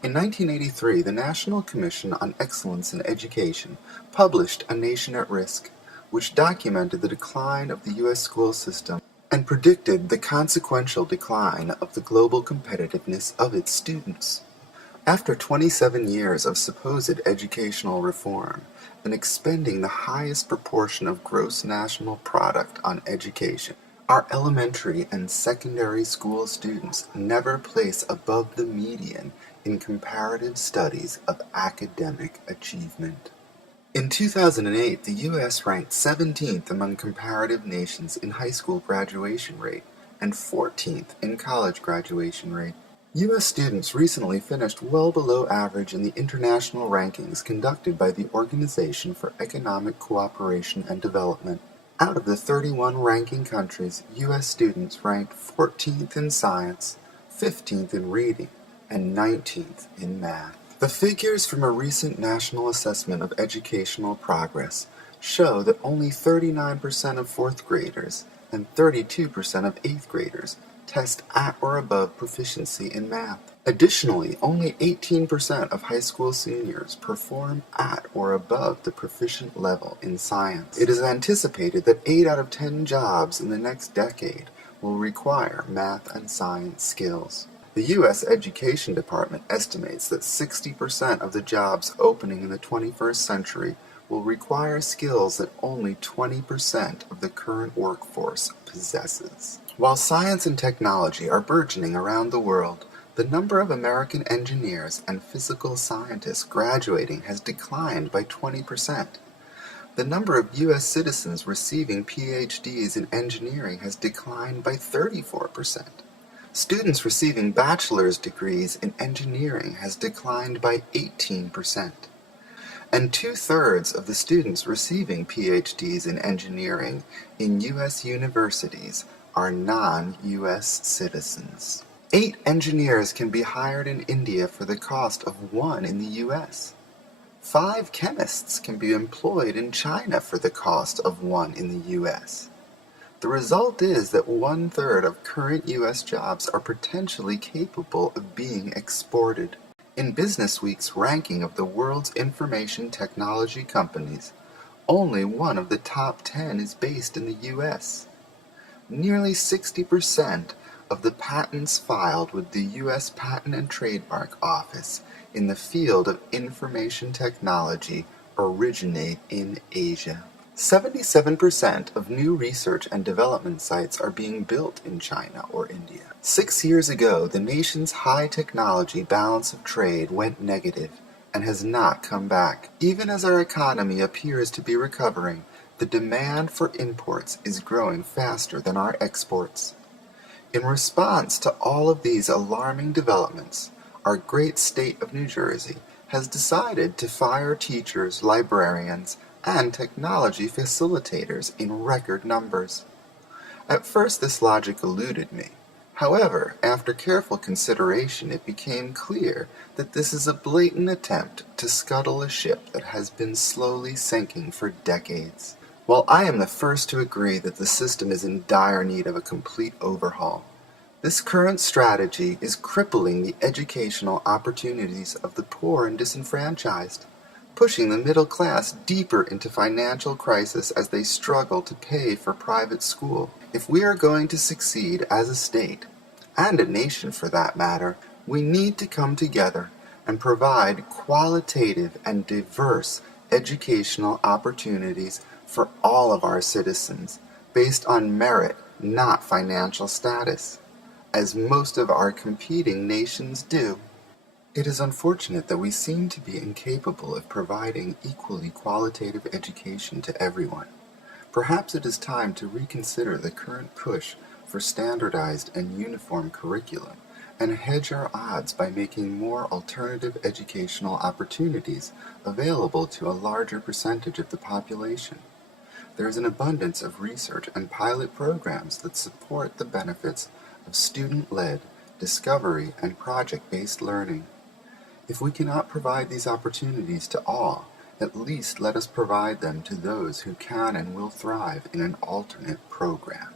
In 1983, the National Commission on Excellence in Education published A Nation at Risk, which documented the decline of the U.S. school system and predicted the consequential decline of the global competitiveness of its students. After 27 years of supposed educational reform and expending the highest proportion of gross national product on education, our elementary and secondary school students never place above the median in comparative studies of academic achievement. In 2008, the U.S. ranked 17th among comparative nations in high school graduation rate and 14th in college graduation rate. U.S. students recently finished well below average in the international rankings conducted by the Organization for Economic Cooperation and Development. Out of the 31 ranking countries, U.S. students ranked 14th in science, 15th in reading, and 19th in math. The figures from a recent national assessment of educational progress show that only 39% of fourth graders and 32% of eighth graders test at or above proficiency in math. Additionally, only 18% of high school seniors perform at or above the proficient level in science. It is anticipated that 8 out of 10 jobs in the next decade will require math and science skills. The U.S. Education Department estimates that 60% of the jobs opening in the 21st century will require skills that only 20% of the current workforce possesses. While science and technology are burgeoning around the world, the number of American engineers and physical scientists graduating has declined by 20%. The number of U.S. citizens receiving PhDs in engineering has declined by 34%. Students receiving bachelor's degrees in engineering has declined by 18%. And 2/3 of the students receiving PhDs in engineering in U.S. universities are non-U.S. citizens. 8 engineers can be hired in India for the cost of 1 in the U.S. 5 chemists can be employed in China for the cost of 1 in the U.S. The result is that 1/3 of current U.S. jobs are potentially capable of being exported. In Businessweek's ranking of the world's information technology companies, only one of the top 10 is based in the U.S. Nearly 60% of the patents filed with the U.S. Patent and Trademark Office in the field of information technology originate in Asia. 77% of new research and development sites are being built in China or India. 6 years ago, the nation's high technology balance of trade went negative and has not come back. Even as our economy appears to be recovering, the demand for imports is growing faster than our exports. In response to all of these alarming developments, our great state of New Jersey has decided to fire teachers, librarians, and technology facilitators in record numbers. At first this logic eluded me. However, after careful consideration, it became clear that this is a blatant attempt to scuttle a ship that has been slowly sinking for decades. While I am the first to agree that the system is in dire need of a complete overhaul, this current strategy is crippling the educational opportunities of the poor and disenfranchised, pushing the middle class deeper into financial crisis as they struggle to pay for private school. If we are going to succeed as a state, and a nation for that matter, we need to come together and provide qualitative and diverse educational opportunities for all of our citizens, based on merit, not financial status, as most of our competing nations do. It is unfortunate that we seem to be incapable of providing equally qualitative education to everyone. Perhaps it is time to reconsider the current push for standardized and uniform curriculum and hedge our odds by making more alternative educational opportunities available to a larger percentage of the population. There is an abundance of research and pilot programs that support the benefits of student-led, discovery, and project-based learning. If we cannot provide these opportunities to all, at least let us provide them to those who can and will thrive in an alternate program.